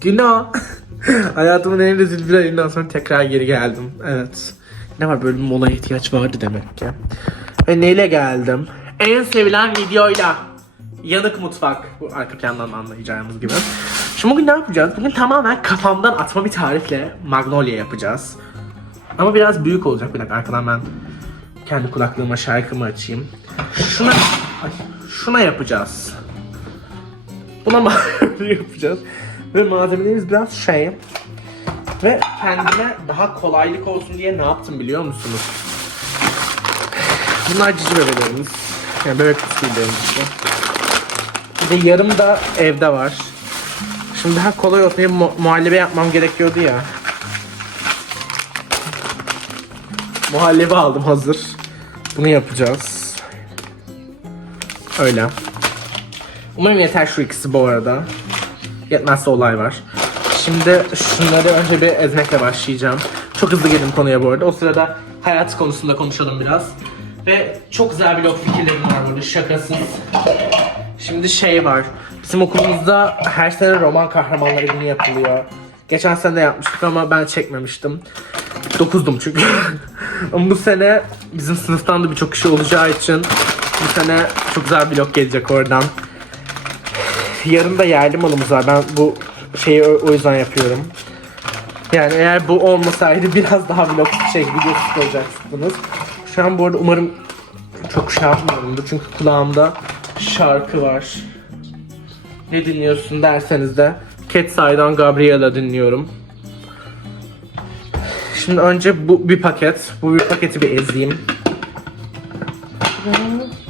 Günah. Hayatımın en rezil bir ayından sonra tekrar geri geldim. Evet. Ne var böyle bir molaya ihtiyaç vardı demek ki. Ve neyle geldim? En sevilen videoyla. Yanık mutfak. Bu arka plandan anlayacağımız gibi. Şimdi bugün ne yapacağız? Bugün tamamen kafamdan atma bir tarifle Magnolia yapacağız. Ama biraz büyük olacak. Bir dakika arkadan ben kendi kulaklığıma şarkımı açayım. Şuna, ay, şuna yapacağız. Buna mahalle yapacağız. Ve malzemelerimiz biraz şey. Ve kendime daha kolaylık olsun diye ne yaptım biliyor musunuz? Bunlar cici bebelerimiz. Yani bebek bisküvilerimiz işte. Bir de yarım da evde var. Şimdi daha kolay olsun diye mu- muhallebi yapmam gerekiyordu ya. Muhallebi aldım hazır. Bunu yapacağız. Öyle. Umarım yeter şu ikisi bu arada. Yetmezse olay var. Şimdi şunları önce bir ezmekle başlayacağım. Çok hızlı girdim konuya bu arada. O sırada hayat konusunda konuşalım biraz. Ve çok güzel blog fikirlerim var burada şakasız. Şimdi şey var. Bizim okulumuzda her sene roman kahramanları günü yapılıyor. Geçen sene de yapmıştık ama ben çekmemiştim. Dokuzdum çünkü. ama bu sene bizim sınıftan da birçok kişi olacağı için bu sene çok güzel bir vlog gelecek oradan. Yarın da yerli malımız var. Ben bu şeyi o o yüzden yapıyorum. Yani eğer bu olmasaydı biraz daha vlog şey videosu koyacaksınız. Şu an bu arada umarım çok şey yapmıyorumdur çünkü kulağımda şarkı var. Ne dinliyorsun derseniz de Cat Side'dan Gabriela dinliyorum. Şimdi önce bu bir paket. Bu bir paketi bir ezeyim.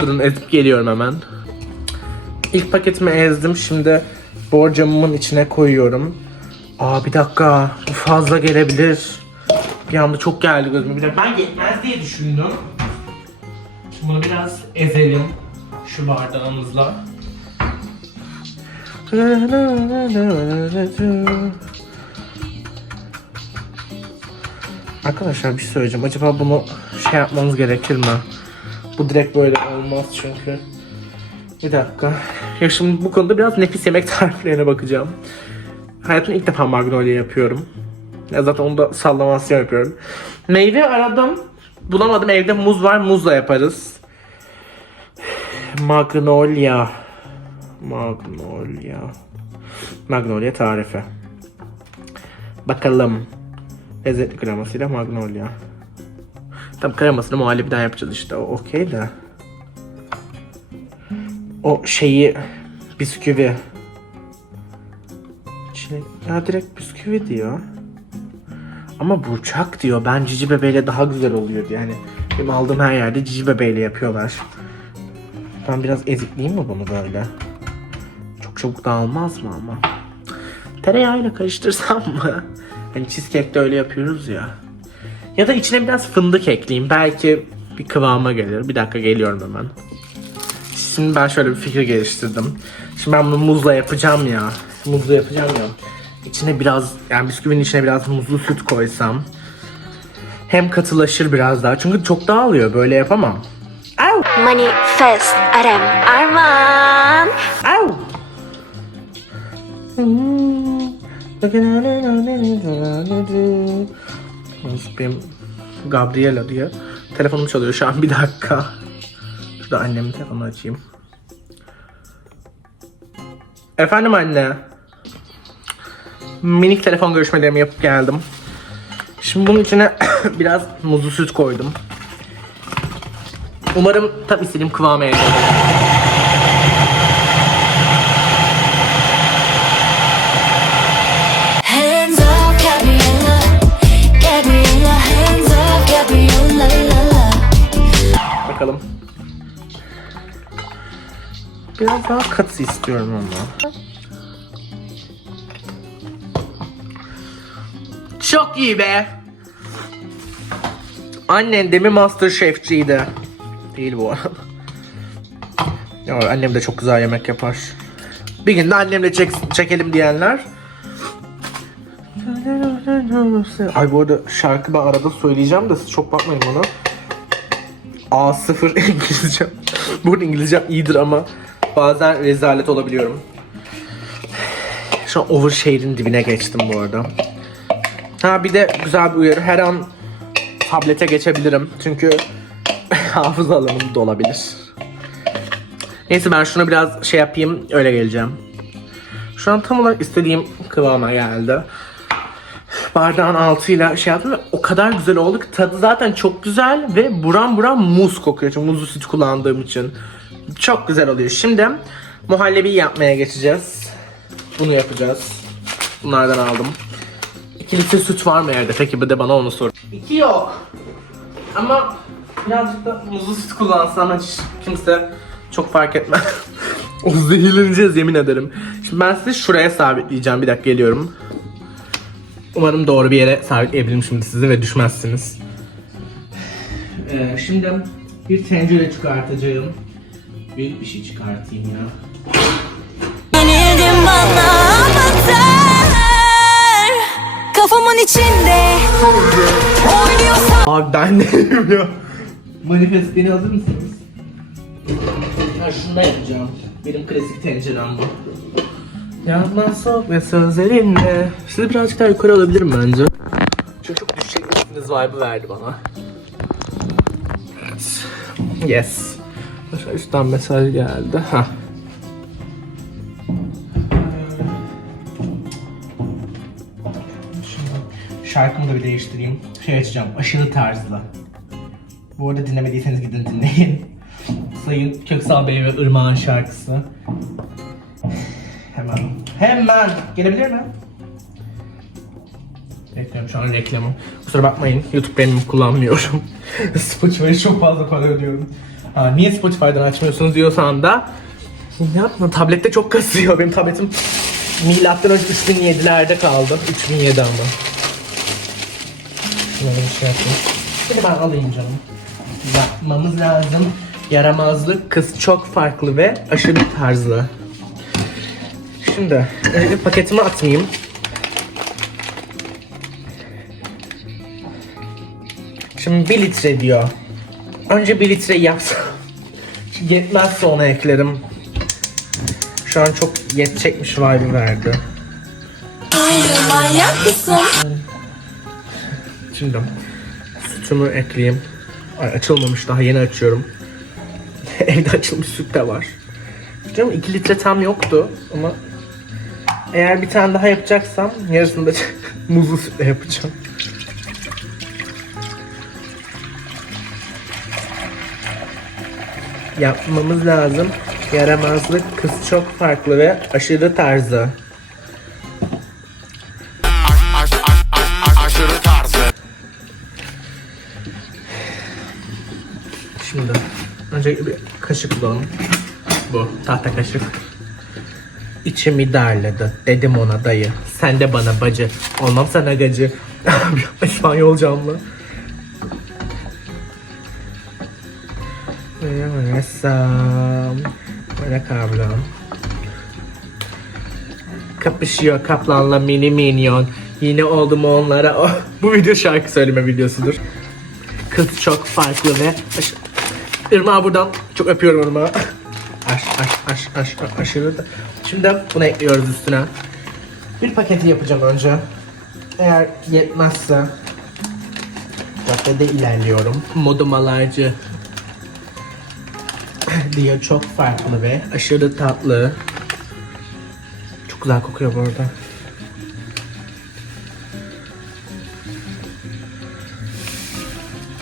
Durun ezip geliyorum hemen. İlk paketimi ezdim. Şimdi borcamımın içine koyuyorum. Aa bir dakika. Bu fazla gelebilir. Bir anda çok geldi gözüme. Bir de ben yetmez diye düşündüm. Şimdi bunu biraz ezelim. Şu bardağımızla. Arkadaşlar bir şey söyleyeceğim. Acaba bunu şey yapmamız gerekir mi? Bu direkt böyle olmaz çünkü. Bir dakika. Ya şimdi bu konuda biraz nefis yemek tariflerine bakacağım. Hayatımda ilk defa magnolia yapıyorum. Ya zaten onu da sallamasyon yapıyorum. Meyve aradım. Bulamadım. Evde muz var. Muzla yaparız. Magnolia. Magnolia. Magnolia tarifi. Bakalım. Lezzetli kremasıyla magnolia. Tam kremasını muhallebiden yapacağız işte. Okey de. O şeyi bisküvi. İçine ya direkt bisküvi diyor. Ama burçak diyor. Ben cici bebeğiyle daha güzel oluyor diyor. Yani benim aldığım her yerde cici bebeğiyle yapıyorlar. Ben biraz ezikleyeyim mi bunu böyle? Çok çabuk dağılmaz mı ama? Tereyağıyla karıştırsam mı? Hani cheesecake'de öyle yapıyoruz ya. Ya da içine biraz fındık ekleyeyim. Belki bir kıvama gelir. Bir dakika geliyorum hemen. Şimdi ben şöyle bir fikir geliştirdim. Şimdi ben bunu muzla yapacağım ya. Muzla yapacağım ya. İçine biraz yani bisküvinin içine biraz muzlu süt koysam. Hem katılaşır biraz daha. Çünkü çok dağılıyor. Böyle yapamam. Au! Manifest Arem Arman. Au! Benim Gabriela diye telefonum çalıyor şu an bir dakika. Şurada annemin telefonunu açayım. Efendim anne. Minik telefon görüşmelerimi yapıp geldim. Şimdi bunun içine biraz muzlu süt koydum. Umarım tam istediğim kıvamı elde ederim. Biraz daha katı istiyorum ama. Çok iyi be. Annen de mi Masterchef'ciydi? Değil bu arada. Ya annem de çok güzel yemek yapar. Bir gün de annemle çek, çekelim diyenler. Ay bu arada şarkı ben arada söyleyeceğim de siz çok bakmayın bana. A0 İngilizce. Bu İngilizcem iyidir ama bazen rezalet olabiliyorum. Şu an overshare'in dibine geçtim bu arada. Ha bir de güzel bir uyarı. Her an tablete geçebilirim. Çünkü hafıza alanım dolabilir. Neyse ben şunu biraz şey yapayım öyle geleceğim. Şu an tam olarak istediğim kıvama geldi. Bardağın altıyla şey yaptım ve o kadar güzel oldu ki tadı zaten çok güzel ve buram buram muz kokuyor. Çünkü muzlu süt kullandığım için. Çok güzel oluyor. Şimdi muhallebi yapmaya geçeceğiz. Bunu yapacağız. Bunlardan aldım. 2 litre süt var mı evde? Peki bir de bana onu sor. 2 yok. Ama birazcık da muzlu süt kullansam hiç kimse çok fark etmez. o zehirleneceğiz yemin ederim. Şimdi ben sizi şuraya sabitleyeceğim. Bir dakika geliyorum. Umarım doğru bir yere sabitleyebilirim şimdi sizi ve düşmezsiniz. Ee, şimdi bir tencere çıkartacağım. Büyük bir şey çıkartayım ya. Yenildim bana yeter Kafamın içinde Oynuyorsan Abi ben neyim ya? Manifest beni alır mısınız? Ya şunu yapacağım. Benim klasik tencerem bu. Yanmaz soğuk ve sözlerinle. Sizi birazcık daha yukarı alabilirim bence. Çünkü çok düşecekmişsiniz vibe'ı verdi bana. Evet. Yes. Üstten mesaj geldi. Şimdi şarkımı da bir değiştireyim. Şey açacağım. Aşırı tarzlı. Bu arada dinlemediyseniz gidin dinleyin. Sayın Köksal Bey ve Irmak'ın şarkısı. Hemen. Hemen. Gelebilir mi? Bekliyorum şu an reklamı. Kusura bakmayın. YouTube Premium kullanmıyorum. Spotify'a çok fazla para ödüyorum. Niye Spotify'dan açmıyorsunuz diyorsan da yapma tablette çok kasıyor. Benim tabletim milattan önce 3007'lerde kaldı. 3007 ama. Şuna bir şey yapayım. Şimdi ben alayım canım. Yapmamız lazım. Yaramazlık kız çok farklı ve aşırı tarzlı. Şimdi önce paketimi atmayayım. Şimdi 1 litre diyor. Önce 1 litre yapsam. Yetmezse ona eklerim. Şu an çok yetecekmiş vibe'ı verdi. manyak mısın? Şimdi sütümü ekleyeyim. Ay, açılmamış daha yeni açıyorum. Evde açılmış süt de var. Canım 2 litre tam yoktu ama eğer bir tane daha yapacaksam yarısını da muzlu sütle yapacağım. Yapmamız lazım. Yaramazlık kız çok farklı ve aşırı tarzı. Şimdi önce bir kaşık bulalım. Bu tahta kaşık. İçimi darladı. Dedim ona dayı. Sen de bana bacı. Olmam sana gacı. İspanyolcamla. Yesam. Böyle kablam. Kapışıyor kaplanla mini minyon. Yine oldu mu onlara? Oh, bu video şarkı söyleme videosudur. Kız çok farklı ve aş- Irmağı buradan çok öpüyorum Irmağı. Aş, aş, aş, aş, aşırı da. Şimdi bunu ekliyoruz üstüne. Bir paketi yapacağım önce. Eğer yetmezse caddede ilerliyorum. Modum alerji diye çok farklı ve aşırı tatlı. Çok güzel kokuyor bu arada.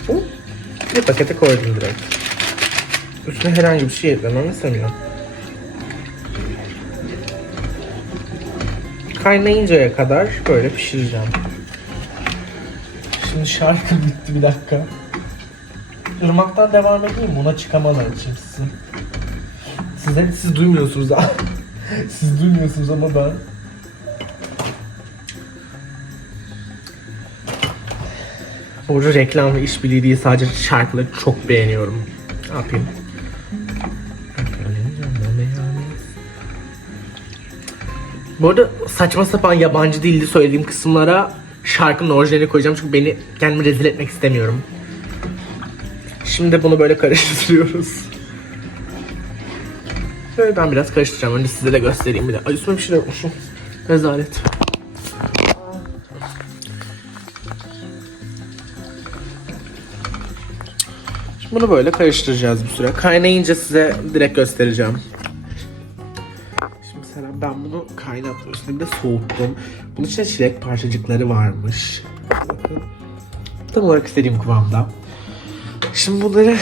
Bu bir pakete koydum direkt. Üstüne herhangi bir şey eklemem istemiyorum. Kaynayıncaya kadar böyle pişireceğim. Şimdi şarkı bitti bir dakika. Irmaktan devam edeyim buna çıkamadan sizi. Siz, siz duymuyorsunuz siz duymuyorsunuz ama ben. Burada reklam ve işbirliği değil sadece şarkıları çok beğeniyorum. Ne yapayım? Bu arada saçma sapan yabancı dilde söylediğim kısımlara şarkının orijinalini koyacağım çünkü beni kendimi rezil etmek istemiyorum. Şimdi bunu böyle karıştırıyoruz. Şöyle ben biraz karıştıracağım. Önce size de göstereyim bir de. Ay üstüme bir şey yapmışım. Rezalet. Şimdi bunu böyle karıştıracağız bir süre. Kaynayınca size direkt göstereceğim. Şimdi mesela ben bunu kaynattım. Üstüne de soğuttum. Bunun içinde çilek parçacıkları varmış. Tam olarak istediğim kıvamda. Şimdi bunları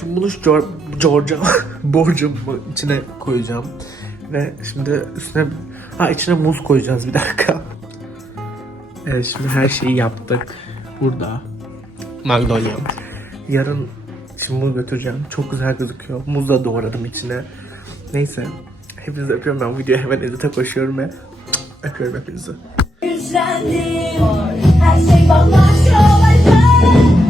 şimdi bunu Geor- Georgia borcamın içine koyacağım. Ve şimdi üstüne ha içine muz koyacağız bir dakika. Evet şimdi her şeyi yaptık. Burada. Magnolia. Yarın şimdi bunu götüreceğim. Çok güzel gözüküyor. Muz da doğradım içine. Neyse. Hepinizi öpüyorum. Ben videoya hemen edite koşuyorum ve öpüyorum hepinizi. Her şey bambaşka olacak